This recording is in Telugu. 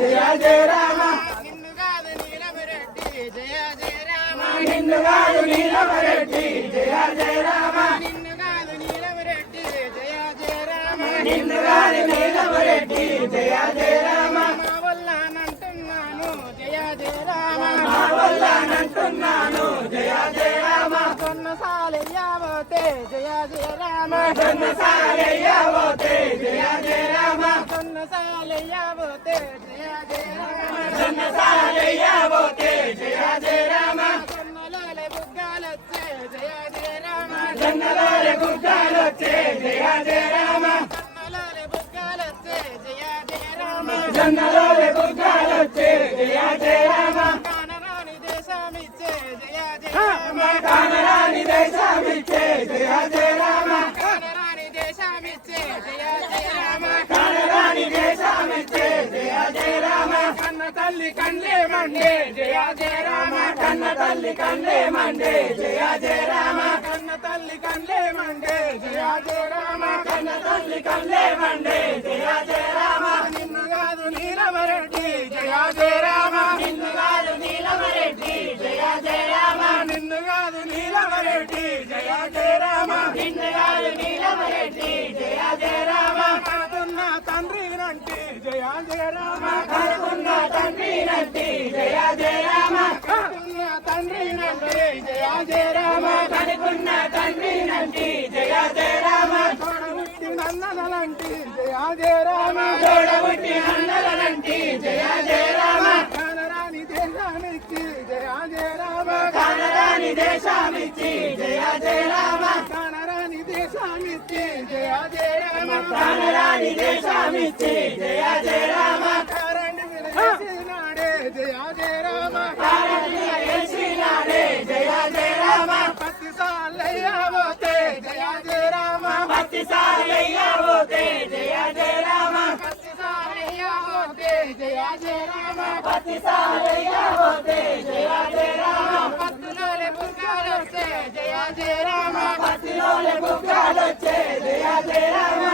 జయ జయ రామ నిన్ను కాదు నీలమరెడ్డి జయ జయ రామ నిన్ను కాదు నీలమరెడ్డి జయ జయ రామ నిన్ను కాదు నీలమరెడ్డి జయ జయ రామ నిన్ను కాదు నీలమరెడ్డి జయ జయ రామ మా వల్లనంటున్నాను జయ జయ రామ మా వల్లనంటున్నాను జయ జయ రామ కొన్నసాలయ్యావోతే జయ జయ రామ జన్మసాలయ్యావోతే జయ జయ రామ కొన్నసాలయ్యావోతే జయ జయ రామ జన్మసాలయ్యావోతే జయ జయ రామ కొన్నలోలే బుగ్గాలొచ్చే జయ జయ రామ జన్నలోలే గుగ్గాలొచ్చే జయ జయ రామ కొన్నలోలే బుగ్గాలొచ్చే జయ జయ రామ జన్నలోలే గుగ్గాలొచ్చే జయ జయ రామ కానరాని దేశమిచ్చే జయ జయ రామ కానరాని దేశమిచ్చే జయ జయ రామ కానరాని దేశమిచ్చే జయ జయ రామ కానరాని దేశమిచ్చే జయ జయ రామ కన్న తల్లి కండ్లే మండే జయ జయ రామ కన్న తల్లి కండే మండే జయ జయ రామ కన్న తల్లి కండ్లే మండే జయ జయ రామ కన్న తల్లి కండే మండే జయ జయ రామ నిన్ను కాదు నీలమరెడ్డి జయ జయ రామ నిన్ను కాదు నీలమరెడ్డి జయ జయ రామ నిన్ను కాదు నీలమరెడ్డి జయ జయ రామ నిన్ను కాదు నీలమరెడ్డి జయ జయ రామ కడుతున్న తండ్రి నంటి జయ జయ రామ కనుకున్న తండ్రి నంటి జయ జయ రామ కడుతున్న తండ్రి నంటి జయ జయ రామ కనుకున్న తండ్రి నంటి జయ జయ రామ తోడబుట్టి నన్నలంటి జయ జయ రామ తోడబుట్టి అన్నలనంటి జయ జయ రామ కానరాని దేశానికి జయ జయ రామ కానరాని దేశమిచ్చి జయ జయ రామ కానరాని దేశానికి జయ జయ రామ కానరాని దేశమిచ్చి జయ జయ రామ కారణి విలసినాడే జయ జయ రామ కారణీయనాడే జయ జయ రామ పత్తి సాలయ్యావోతే జయ జయ రామ పత్తి సాలయ్యావోతే జయ జయ రామ పత్తి సాలయ్యావోతే జయ జయ రామ పత్తి సాలయ్యావోతే జయ జయ రామ పత్తులోలే బుగ్గాలొచ్చే జయ జయ రామ పత్తిలోలే బుగ్గాలొచ్చే జయ జయ రామ